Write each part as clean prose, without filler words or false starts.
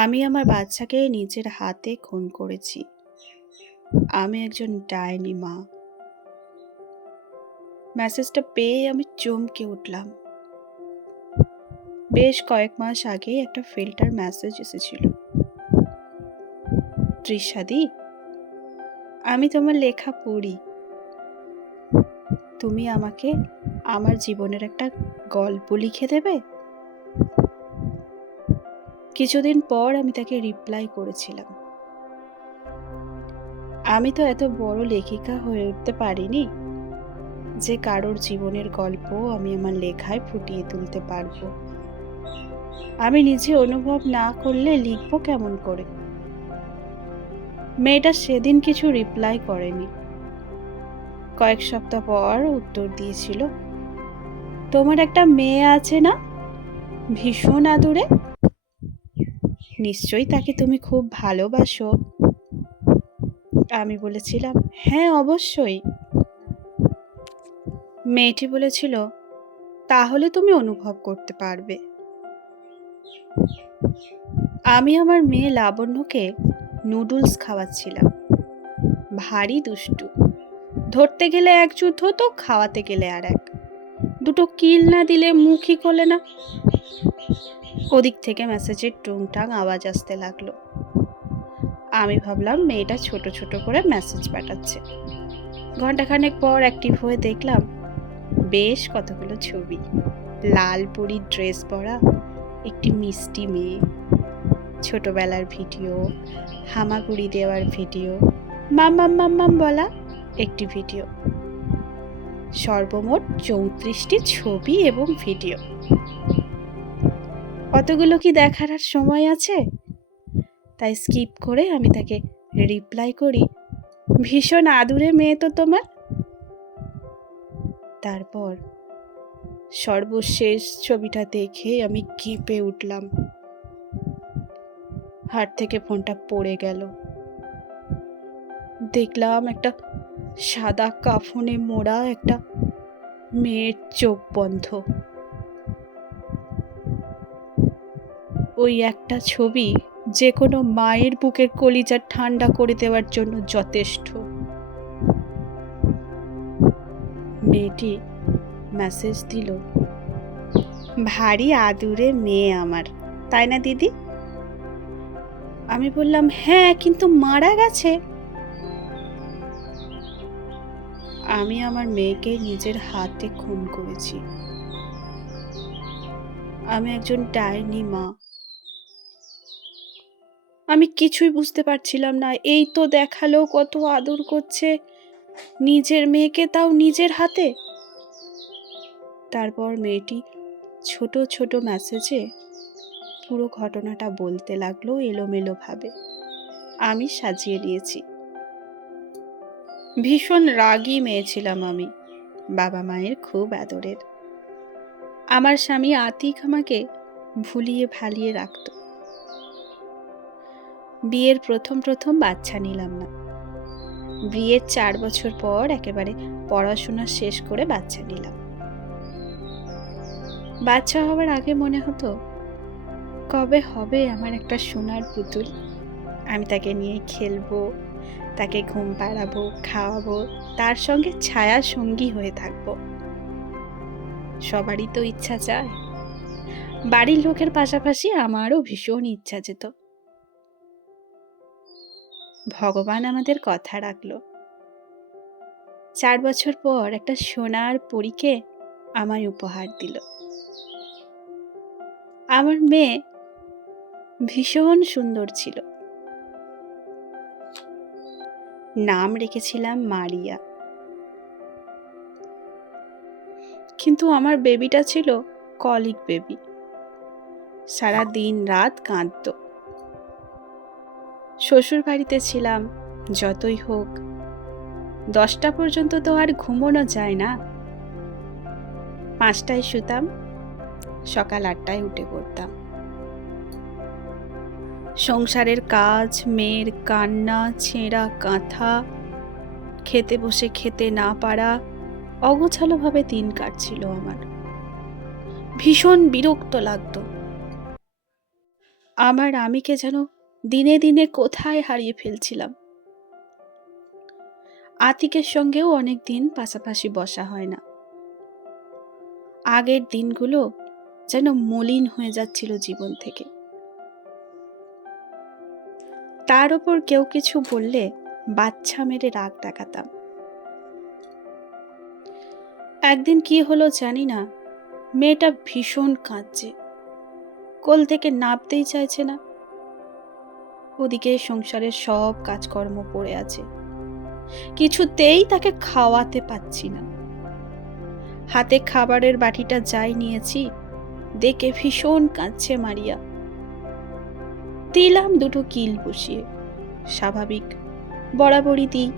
আমি আমার বাচ্চাকে নিজের হাতে খুন করেছি। আমি একজন ডাইনি মা। মেসেজটা পেয়ে আমি চমকে উঠলাম। বেশ কয়েক মাস আগে একটা ফিল্টার মেসেজ এসেছিল। তৃষাদি, আমি তোমার লেখা পড়ি। তুমি আমাকে আমার জীবনের একটা গল্প লিখে দেবে? কিছুদিন পর আমি তাকে রিপ্লাই করেছিলাম, আমি তো এত বড় লেখিকা হয়ে উঠতে পারিনি যে কারোর জীবনের গল্প আমি আমার লেখায় ফুটিয়ে তুলতে পারবো। আমি নিজে অনুভব না করলে লিখবো কেমন করে? মেয়েটা সেদিন কিছু রিপ্লাই করেনি। কয়েক সপ্তাহ পর উত্তর দিয়েছিল, তোমার একটা মেয়ে আছে না, ভীষণ আদুরে? নিশ্চয়ই তাকে তুমি খুব ভালোবাসো। আমি বলেছিলাম, হ্যাঁ অবশ্যই। মেয়েটি বলেছিল, তাহলে তুমি অনুভব করতে পারবে। আমি আমার মেয়ে লাবণ্যকে নুডলস খাওয়াচ্ছিলাম। ভারী দুষ্টু, ধরতে গেলে এক যুদ্ধ তো খাওয়াতে গেলে আর এক। দুটো কিল না দিলে মুখই খোলে না। ওদিক থেকে মেসেজের টুংটাং আওয়াজ আসতে লাগলো। আমি ভাবলাম মেয়েটা ছোট ছোট করে মেসেজ পাঠাচ্ছে। ঘন্টাখানেক পর অ্যাক্টিভ হয়ে দেখলাম বেশ কতগুলো ছবি। লাল পরীর ড্রেস পরা একটি মিষ্টি মেয়ে, ছোটবেলার ভিডিও, হামাগুড়ি দেওয়ার ভিডিও, মাম্মাম মাম্মাম বলা একটি ভিডিও। সর্বমোট 34টি ছবি এবং ভিডিও। কতগুলো কি দেখার আর সময় আছে? তাই স্কিপ করে আমি তাকে রিপ্লাই করি, ভীষণ আদুরে মেয়ে তো তোমার। তারপর সর্বশেষ ছবিটা দেখে আমি কেঁপে উঠলাম। হাত থেকে ফোনটা পড়ে গেল। দেখলাম একটা সাদা কাফনে মোড়া একটা মেয়ের চোখ বন্ধ। ওই একটা ছবি যে কোনো মায়ের বুকের কলিজা ঠান্ডা করে দেওয়ার জন্য যথেষ্ট। মেয়েটি মেসেজ দিল, ভারী আদুরে মেয়ে আমার, তাই না দিদি? আমি বললাম, হ্যাঁ, কিন্তু মারা গেছে। আমি আমার মেয়েকে নিজের হাতে খুন করেছি। আমি একজন ডাইনি মা। আমি কিছুই বুঝতে পারছিলাম না। এই তো দেখালো কত আদর করছে নিজের মেয়েকে, তাও নিজের হাতে। তারপর মেয়েটি ছোট ছোট মেসেজে পুরো ঘটনাটা বলতে লাগলো এলোমেলো ভাবে। আমি সাজিয়ে নিয়েছি। ভীষণ রাগী মেয়ে ছিলাম আমি, বাবা মায়ের খুব আদরের। আমার স্বামী আতিক আমাকে ভুলিয়ে ভালিয়ে রাখত। বিয়ের প্রথম প্রথম বাচ্চা নিলাম না। বিয়ের 4 বছর পর একেবারে পড়াশোনা শেষ করে বাচ্চা নিলাম। বাচ্চা হওয়ার আগে মনে হতো, কবে হবে আমার একটা সোনার পুতুল, আমি তাকে নিয়ে খেলবো, তাকে ঘুম পাড়াবো, খাওয়াবো, তার সঙ্গে ছায়া সঙ্গী হয়ে থাকবো। সবারই তো ইচ্ছা চায়। বাড়ির লোকের পাশাপাশি আমারও ভীষণ ইচ্ছা যেত। ভগবান আমাদের কথা রাখলো। 4 বছর পর একটা সোনার পরীকে আমায় উপহার দিল। আমার মেয়ে ভীষণ সুন্দর ছিল। নাম রেখেছিলাম মারিয়া। কিন্তু আমার বেবিটা ছিল কলিক বেবি। সারা দিন রাত কাঁদত। শ্বশুর বাড়িতে ছিলাম, যতই হোক 10টা পর্যন্ত তো আর ঘুমোনো যায় না। 5টায় শুতাম, সকাল 8টায় উঠে পড়তাম। সংসারের কাজ, মেয়ের কান্না, ছেঁড়া কাঁথা, খেতে বসে খেতে না পারা, অগোছালোভাবে দিন কাটছিল আমার। ভীষণ বিরক্ত লাগতো। আমার আমিকে যেন দিনে দিনে কোথায় হারিয়ে ফেলছিলাম। আতিকের সঙ্গেও অনেক দিন পাশাপাশি বসা হয় না। আগের দিনগুলো যেন মলিন হয়ে যাচ্ছিল জীবন থেকে। তার ওপর কেউ কিছু বললে বাচ্চা মেরে রাগ দেখাতাম। একদিন কি হলো জানি না, মেয়েটা ভীষণ কাঁদছে, কোল থেকে নামতেই চাইছে না। ওদিকে সংসারের সব কাজকর্ম পড়ে আছে, কিছুতেই তাকে খাওয়াতে পাচ্ছি না। হাতে খাবারের বাটিটা যাই নিয়েছি, দেখে ভীষণ কাঁদছে মারিয়া। দিলাম দুটো কিল বসিয়ে, স্বাভাবিক বরাবরই দিই।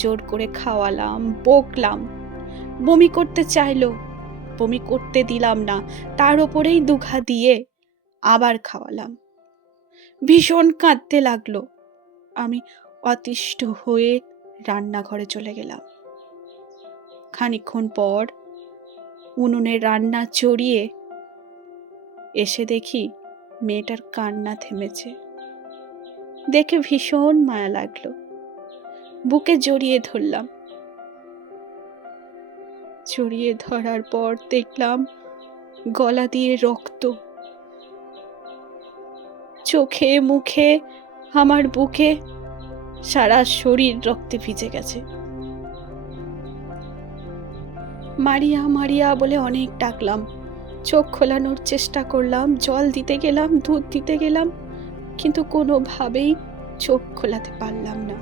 জোর করে খাওয়ালাম, বকলাম, বমি করতে চাইলো, বমি করতে দিলাম না, তার ওপরেই দুঘা দিয়ে আবার খাওয়ালাম। ভীষণ কাঁদতে লাগলো। আমি অতিষ্ঠ হয়ে রান্নাঘরে চলে গেলাম। খানিকক্ষণ পর উনুনে রান্না চড়িয়ে এসে দেখি মেয়েটার কান্না থেমেছে। দেখে ভীষণ মায়া লাগলো, বুকে জড়িয়ে ধরলাম। জড়িয়ে ধরার পর দেখলাম গলা দিয়ে রক্ত, চোখে মুখে আমার বুকে সারা শরীর রক্তে ভিজে গেছে। মারিয়া মারিয়া বলে অনেক ডাকলাম, চোখ খোলানোর চেষ্টা করলাম, জল দিতে গেলাম, দুধ দিতে গেলাম, কিন্তু কোনোভাবেই চোখ খোলাতে পারলাম না।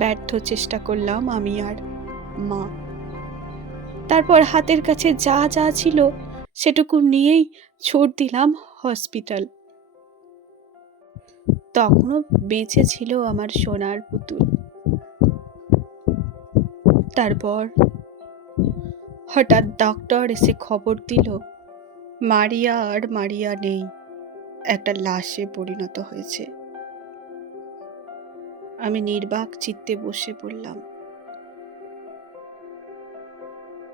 ব্যর্থ চেষ্টা করলাম আমি আর মা। তারপর হাতের কাছে যা যা ছিল সেটুকু নিয়েই ছুট দিলাম হসপিটাল। তখনও বেঁচে ছিল আমার সোনার পুতুল। তারপর হঠাৎ ডক্টর এসে খবর দিল মারিয়া আর মারিয়া নেই, একটা লাশে পরিণত হয়েছে। আমি নির্বাক চিত্তে বসে পড়লাম।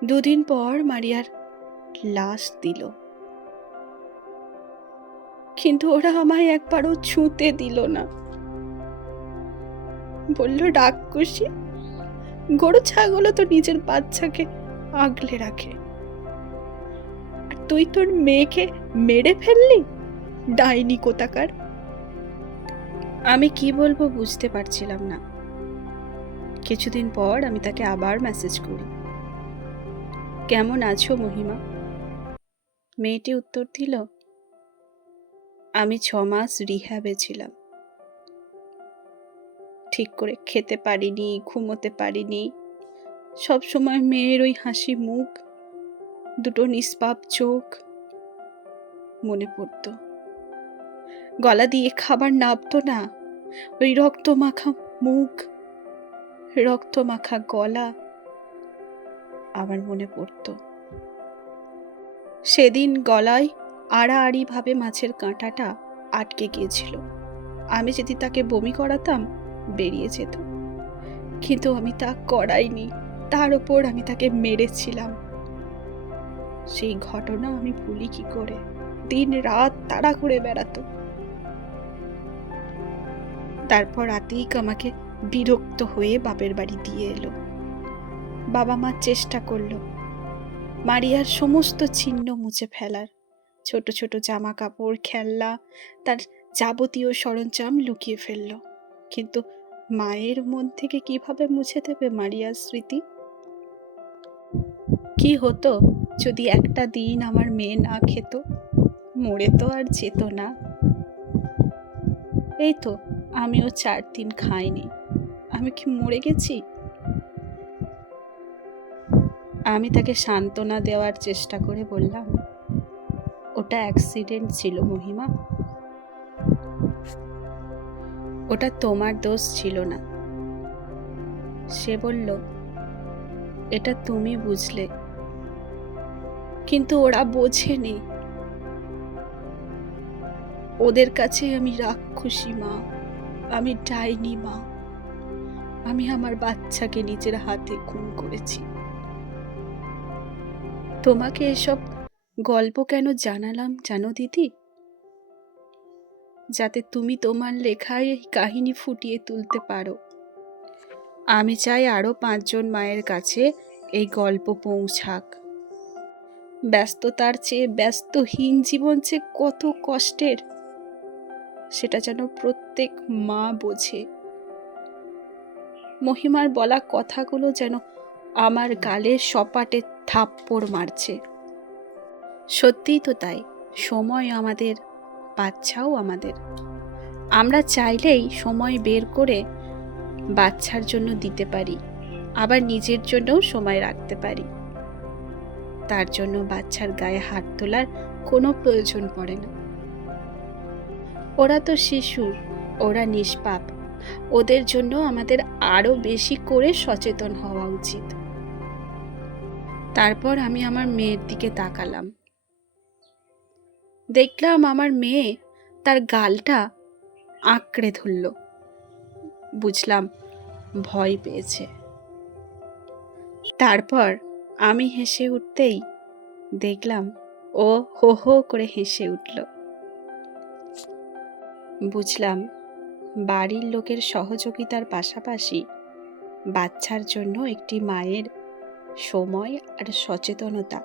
দুদিন পর মারিয়ার লাশ দিল, কিন্তু ওরা আমায় একবারও ছুঁতে দিল না। বলল, রাক্ষসী, গরু ছাগলও তো নিজের বাচ্চাকে আগলে রাখে, আর তুই তোর মেয়েকে মেরে ফেললি, ডাইনি কোথাকার। আমি কি বলবো বুঝতে পারছিলাম না। কিছুদিন পর আমি তাকে আবার মেসেজ করি, কেমন আছো মহিমা? মেয়েটি উত্তর দিল, আমি 6 মাস রিহ্যাবে ছিলাম, ঠিক করে খেতে পারিনি, ঘুমোতে পারিনি। সব সময় মেয়ের ওই হাসি মুখ, দুটো নিষ্পাপ চোখ মনে পড়তো। গলা দিয়ে খাবার নাবতো না, ওই রক্ত মাখা মুখ, রক্ত মাখা গলা আমার মনে পড়তো। সেদিন গলায় আড়াআড়ি ভাবে মাছের কাঁটাটা আটকে গিয়েছিল। আমি যদি তাকে বমি করাতাম বেরিয়ে যেত, কিন্তু আমি তা করাইনি। তার উপর আমি তাকে মেরেছিলাম। সেই ঘটনা আমি ভুলি কি করে? দিন রাত তাড়া করে বেড়াতো। তারপর আতিক আমাকে বিরক্ত হয়ে বাপের বাড়ি দিয়ে এলো। বাবা মা চেষ্টা করলো মারিয়ার সমস্ত চিহ্ন মুছে ফেলার, ছোট ছোট জামা কাপড়, খেলনা, তার যাবতীয় সরঞ্জাম লুকিয়ে ফেলল। কিন্তু মায়ের মন থেকে কিভাবে মুছে দেবে মারিয়ার স্মৃতি? কি হতো যদি একটা দিন আমার মেয়ে না খেত? মরে তো আর যেত না। এই তো আমিও 4 দিন খাইনি, আমি কি মরে গেছি? আমি তাকে সান্ত্বনা দেওয়ার চেষ্টা করে বললাম, ওটা অ্যাক্সিডেন্ট ছিল মহিমা, ওটা তোমার দোষ ছিল না। সে বলল, এটা তুমি বুঝলে, কিন্তু ওরা বোঝেনি। ওদের কাছে আমি রাক্ষসী মা, আমি ডাইনি মা। আমি আমার বাচ্চাকে নিজের হাতে খুন করেছি। তোমাকে এসব গল্প কেন জানালাম জানো দিদি? যাতে তুমি তোমার লেখায় এই কাহিনী ফুটিয়ে তুলতে পারো। আমি চাই আরও 5 জন মায়ের কাছে এই গল্প পৌঁছাক। ব্যস্ততার চেয়ে ব্যস্তহীন জীবন যে কত কষ্টের, সেটা যেন প্রত্যেক মা বোঝে। মহিমার বলা কথাগুলো যেন আমার গালে সপাটে থাপ্পড় মারছে। সত্যিই তো তাই, সময় আমাদের, বাচ্চাও আমাদের। আমরা চাইলেই সময় বের করে বাচ্চার জন্য দিতে পারি, আবার নিজের জন্যও সময় রাখতে পারি। তার জন্য বাচ্চার গায়ে হাত তোলার কোনো প্রয়োজন পড়ে না। ওরা তো শিশু, ওরা নিষ্পাপ। ওদের জন্য আমাদের আরো বেশি করে সচেতন হওয়া উচিত। তারপর আমি আমার মেয়ের দিকে তাকালাম। দেখলাম আমার মেয়ে তার গালটা আঁকড়ে ধরল। বুঝলাম ভয় পেয়েছে। তারপর আমি হেসে উঠতেই দেখলাম ও হো হো করে হেসে উঠল। বুঝলাম বাড়ির লোকের সহযোগিতার পাশাপাশি বাচ্চার জন্য একটি মায়ের সময় আর সচেতনতা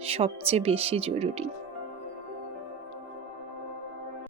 সবচেয়ে বেশি জরুরি।